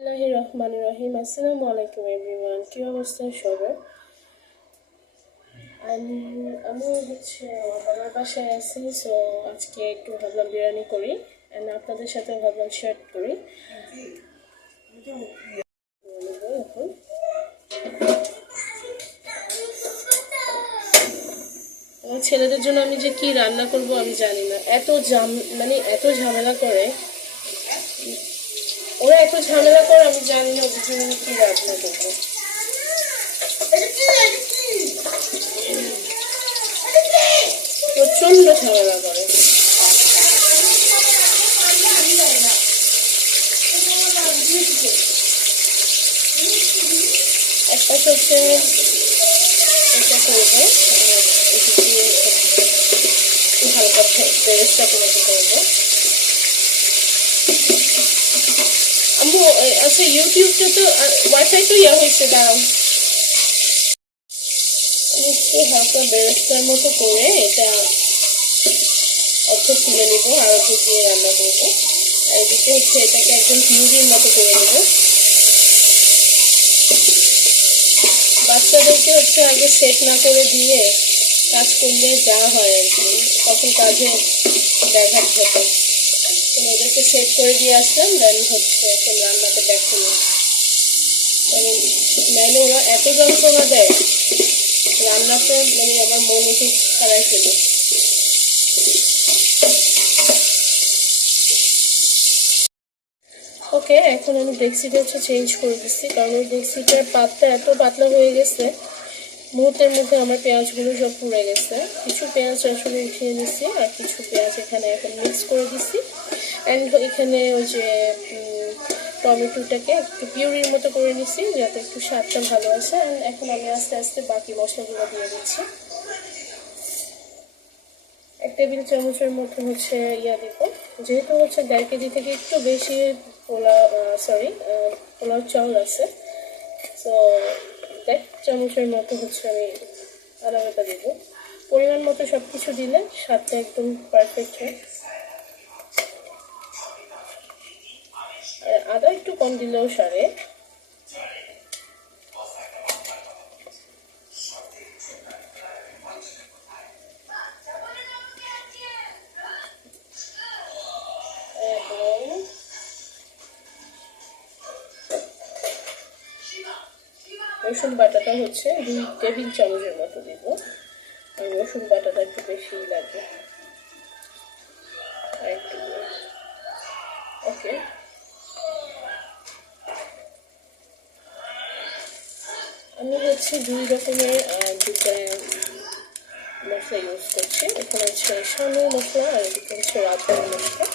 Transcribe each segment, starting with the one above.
বিসমিল্লাহি রহমান রহিম। আসসালামু আলাইকুম, এভরিওয়ান। কী অবস্থা সবার? আমি হচ্ছে আমার বাসায় আছি সো আজকে একটু ভাবলাম বিরিয়ানি করি অ্যান্ড আপনাদের সাথে ভাবলাম শেয়ার করি। এখন আমার ছেলেদের জন্য আমি যে কি রান্না করব আমি জানি না। এত জাম মানে এত ঝামেলা করে। ওরা এত ঝামেলা করে, আমি জানি না ওদের জন্য কি রান্না করব প্রচণ্ড ঝামেলা করে। একটা হচ্ছে এটা করব একটু হালকা পেরেসটা করে করব। আম্মু আচ্ছা ইউটিউবটা তো ওয়াইফাই তো ইয়া হয়েছে, দাঁড়াও। একটু হালকা বেরেস্তার মতো করে এটা অর্ধ তুলে নিব, আর অর্ধ দিয়ে রান্না করব। আর এদিকে হচ্ছে এটাকে একদম পিউরির মতো করে নেব। বাচ্চাদেরকে হচ্ছে আগে সেট না করে দিয়ে কাজ করলে যা হয় আর কি, তখন কাজে ব্যাঘাত ঘটে ওদেরকে সেট করে দিয়ে আসলাম দেন হচ্ছে এখন রান্নাতে দেখো মানে মানে ওরা এত যন্ত্রণা দেয়, রান্নাতে মানে আমার মনোযোগ হারাই ফেলে ওকে এখন আমি ডেক্সিটা হচ্ছে চেঞ্জ করে দিচ্ছি, কারণ ওই ডেক্সিটার পাতটা এত পাতলা হয়ে গেছে মুহূর্তের মধ্যে আমার পেঁয়াজগুলো সব পুড়ে গেছে। কিছু পেঁয়াজ আসলে উঠিয়ে নিচ্ছি আর কিছু পেঁয়াজ এখানে এখন মিক্স করে দিচ্ছি অ্যান্ড এখানে ওই যে টমেটোটাকে একটু পিউরির মতো করে নিচ্ছি যাতে একটু স্বাদটা ভালো আসে। অ্যান্ড এখন আমি আস্তে আস্তে বাকি মশলাগুলো দিয়ে দিচ্ছি। এক টেবিল চামচের মতো হচ্ছে ইয়া দিব। যেহেতু হচ্ছে দেড় কেজি থেকে একটু বেশি পোলাও সরি পোলাও চাউল আছে। তো দেড় চামচের মতো হচ্ছে আমি আলাদাটা দেব। পরিমাণ মতো সব কিছু দিলে স্বাদটা একদম পারফেক্ট হয়। আর আদা একটু কম দিলেও সারে। বাটাটা হচ্ছে দুই টেবিল চামচের মতো দিব। আর রসুন বাটাটা একটু বেশি লাগবে। আর একটু ওকে। আমি হচ্ছে দুই রকমের দুটো মশলা ইউজ করছি। এখানে হচ্ছে সানু মশলা আর এদিকে হচ্ছে রাজধানী মশলা।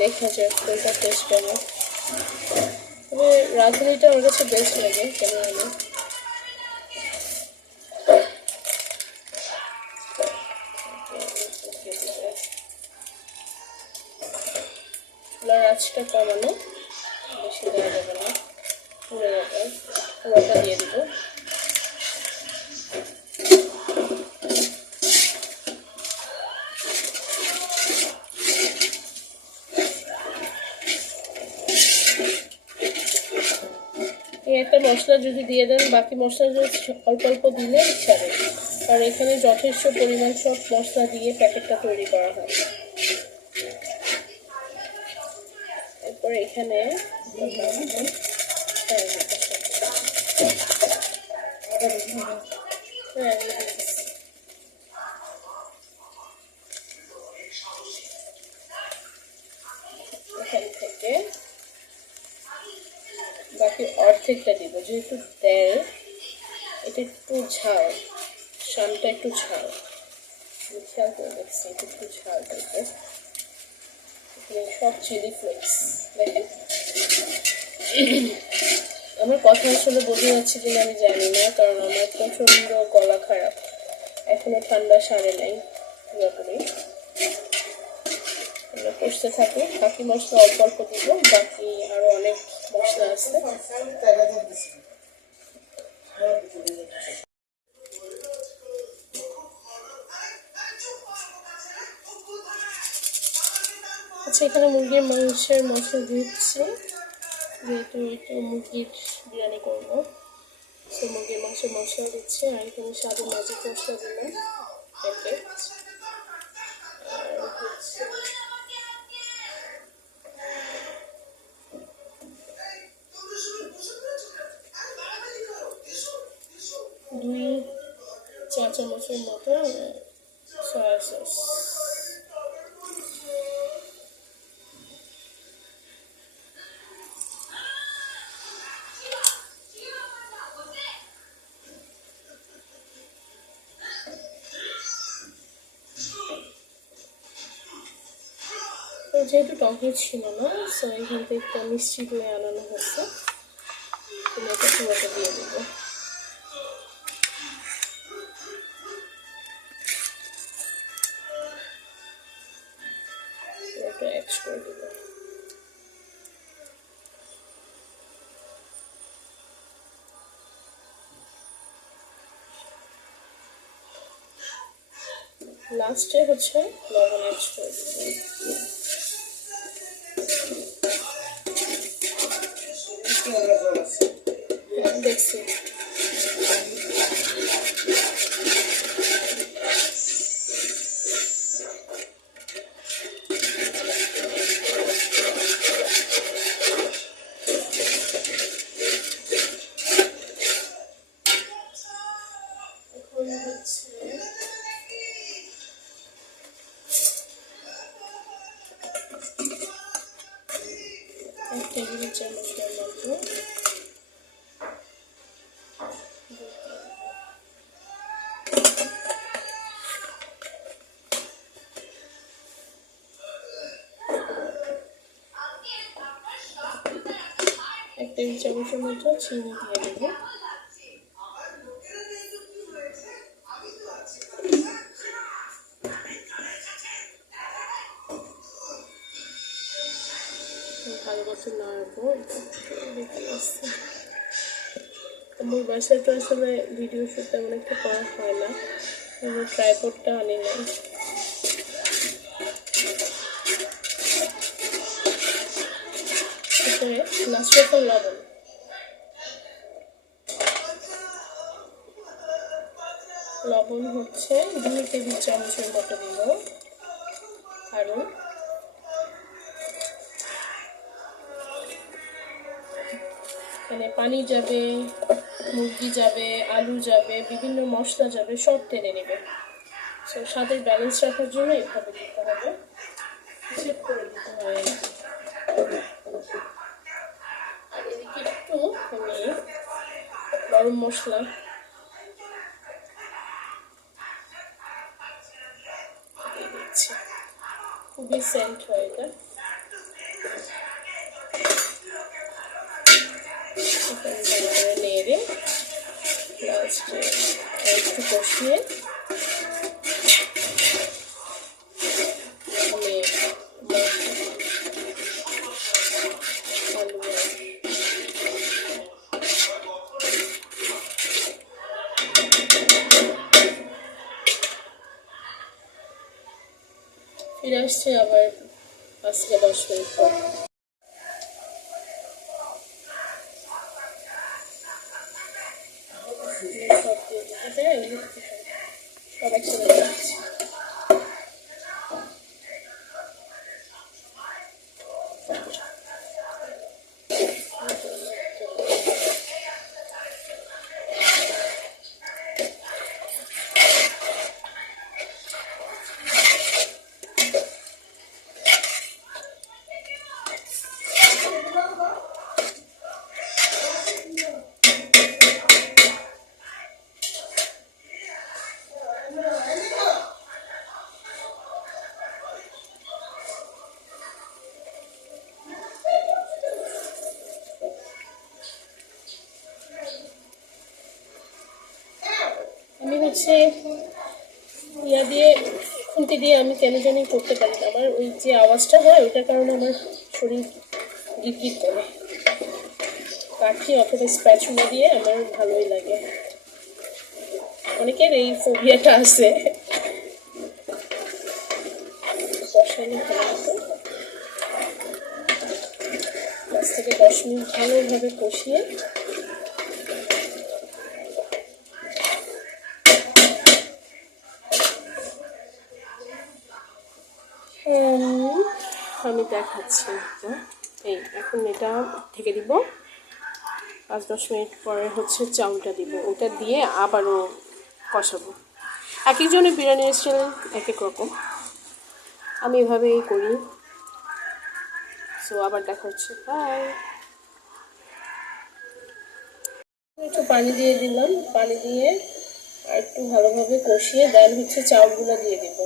দেখা যাক কোনটা টেস্ট কেমন তবে রাঁধুনিটা আমার কাছে বেস্ট লাগে কেন জানি আঁচটা কমানো, বেশি দেওয়া যাবে না, পুরো পুরোটা দিয়ে দেবো এই একটা মশলা যদি দিয়ে দেন, বাকি মশলা যদি অল্প অল্প দিলে ছাড়ে। আর এখানে যথেষ্ট পরিমাণ সব মশলা দিয়ে প্যাকেটটা তৈরি করা হয়। এরপর এখানে হ্যাঁ এখান থেকে বাকি অর্ধেকটা দিব, যেহেতু তেল, এটা একটু ঝাল শানটা একটু ঝাল। খেয়াল করে দেখছি, এটা একটু ঝাল টাইপের। সব চিলি ফ্লেক্স দেখেন? আমার কথা আসলে বোঝা যাচ্ছে কিনা আমি জানি না, কারণ আমার প্রচণ্ড গলা খারাপ। এখনও ঠান্ডা সারে নাই পুরোপুরি আমরা কষতে থাকি, বাকি মশলা অল্প অল্প দিব, বাকি এখানে মুরগির মাংসের মশলা দিচ্ছি। যেহেতু একটু মুরগির বিরিয়ানি করব, সে মুরগির মাংসের মশলা দিচ্ছি। আর এখানে স্বাদে ম্যাজিক মশলা দিলাম প্যাকেট দুই চা চামচের মতো সয়া সস। তো যেহেতু টমেটো ছিল না সো এখান থেকে একটা মিষ্টি করে আনানো হচ্ছে। তুমি এটা পুরোটা দিয়ে দেবো। করে দেবো। লাস্টে হচ্ছে লবণ অ্যাড করে দেবো। দেখছি টেবিল চামচের মতো এক টেবিল চামচের মতো চিনি দিয়ে দেবো। মতো নাড়বো আমার বাসায় তো আসলে ভিডিও শ্যুট তেমন একটা করা হয় না। আমার ট্রাইপডটা আনি লাস্ট লবণ। লবণ হচ্ছে দুই টেবিল চামচের মতো দিব কারণ এখানে পানি যাবে, মুরগি যাবে, আলু যাবে, বিভিন্ন মশলা যাবে, সব টেনে নেবে। সো স্বাদের ব্যালেন্স রাখার জন্য এভাবে দিতে হবে। চেক করে দিতে হয় আর এদিকে একটু আমি গরম মশলা। খুবই সেন্ট হয় এটা। চিকেন ভালো করে নেড়ে লাস্টে একটু কষিয়ে ফিরে আসছে আবার পাঁচ দশ মিনিট পর। হচ্ছে ইয়া দিয়ে, খুন্তি দিয়ে আমি কেন জানি করতে পারি না। আমার ওই যে আওয়াজটা হয়, ওইটার কারণে আমার শরীর গিট করে। কাঠি অথবা স্প্যাচুলা দিয়ে আমার ভালোই লাগে। অনেকের এই ফোবিয়াটা আছে। পাঁচ থেকে দশ মিনিট ভালোভাবে কষিয়ে দেখাচ্ছি তো এই, এখন এটা থেকে দিব। পাঁচ, দশ মিনিট পরে হচ্ছে চাউলটা দিব। ওটা দিয়ে আবারও কষাবো। এক একজনের বিরিয়ানি স্টাইল এক এক রকম। আমি এভাবেই করি। সো আবার দেখা হচ্ছে। বাই একটু পানি দিয়ে দিলাম। পানি দিয়ে আর একটু ভালোভাবে কষিয়ে দেন হচ্ছে চাউলগুলো দিয়ে দিব।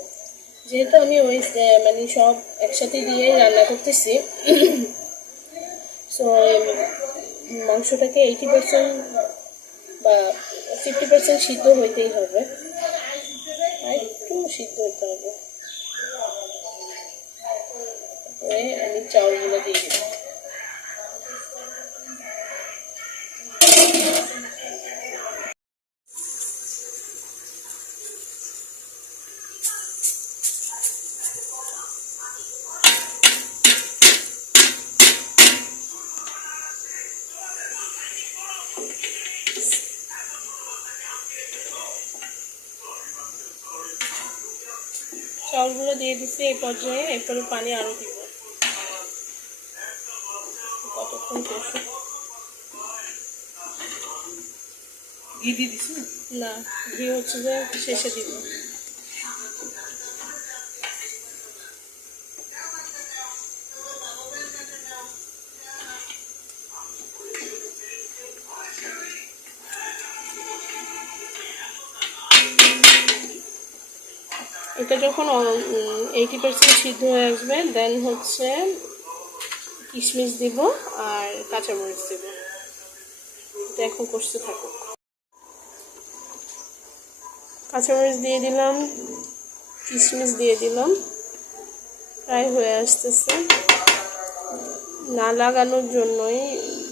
যেহেতু আমি ওই মানে সব একসাথে দিয়ে রান্না করতেছি সো মাংসটাকে এইটি পার্সেন্ট বা ফিফটি পার্সেন্ট সিদ্ধ হইতেই হবে। আর একটু সিদ্ধ হতে হবে। আমি চাউলগুলো দিয়ে দিলাম। চাউলগুলো দিয়ে দিচ্ছি এই পর্যায়ে এরপরে পানি আরও দিব। কতক্ষণ কষু? ঘি দিয়ে দিস না ঘি হচ্ছে যে শেষে দিব। এটা যখন এইটি পার্সেন্ট সিদ্ধ হয়ে আসবে দেন হচ্ছে কিশমিশ দিব আর কাঁচামরিচ দিব। এটা এখন কষতে থাকুক কাঁচামরিচ দিয়ে দিলাম, কিশমিশ দিয়ে দিলাম, প্রায় হয়ে আসতেছে। না লাগানোর জন্যই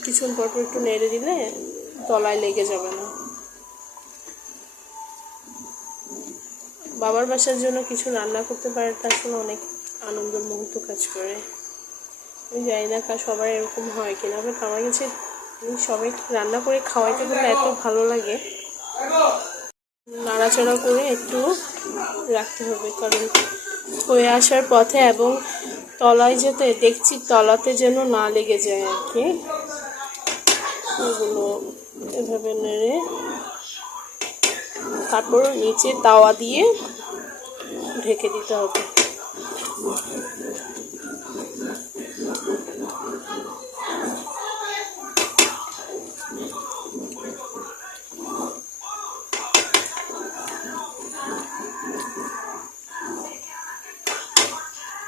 কিছুক্ষণ পর পর একটু নেড়ে দিলে তলায় লেগে যাবে না। বাবার বাসার জন্য কিছু রান্না করতে পারে পারাটা আসলে অনেক আনন্দের মুহূর্ত কাজ করে। আমি জানি না কা সবার এরকম হয় কিনা বাট আমার কাছে সবাই রান্না করে খাওয়াইতে গেলে এত ভালো লাগে। নাড়াচাড়া করে একটু রাখতে হবে, কারণ হয়ে আসার পথে এবং তলায় যেতে, দেখছি তলাতে যেন না লেগে যায় আর কি। এগুলো এভাবে নেড়ে, তারপর নিচে তাওয়া দিয়ে ঢেকে দিতে হবে।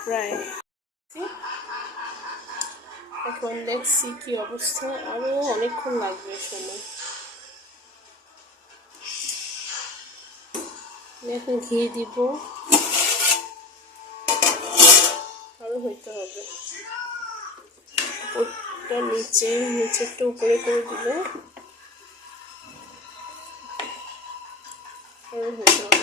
প্রায় এখন দেখছি কি অবস্থা। আরও অনেকক্ষণ লাগবে সময় এখন ঘি দিব। হইতে হবে। ওটা নিচে নিচে একটু উপরে করে দিলে। হয়ে হইতে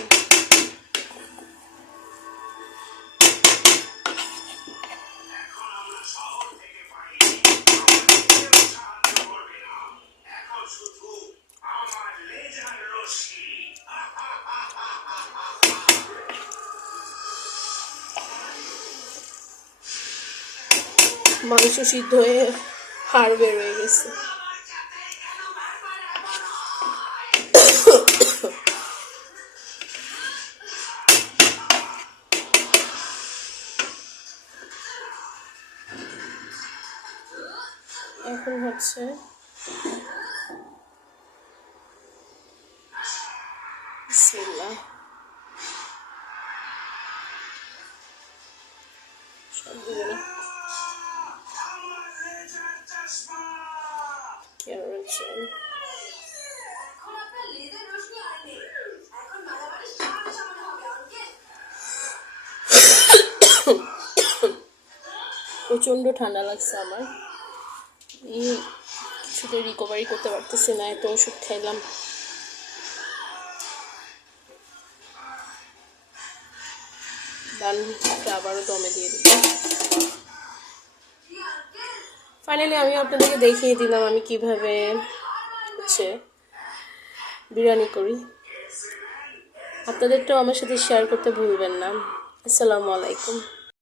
মাংস সিদ্ধ হয়ে হাড় বের হয়ে গেছে। এখন হচ্ছে সব দিব না কেরোসিন এখন আপনার লেজের রোশনি আয়নি এখন মারামারি সামনে সামনে হবে আঙ্কেল প্রচণ্ড ঠান্ডা লাগছে আমার। কিছুতে রিকভারি করতে পারতেছি না, এত ওষুধ খাইলাম। আবারও দমে দিয়ে দিই ফাইনালি আমি আপনাদেরকে দেখিয়ে দিলাম আমি কীভাবে হচ্ছে বিরিয়ানি করি। আপনাদেরটাও আমার সাথে শেয়ার করতে ভুলবেন না। আসসালামু আলাইকুম।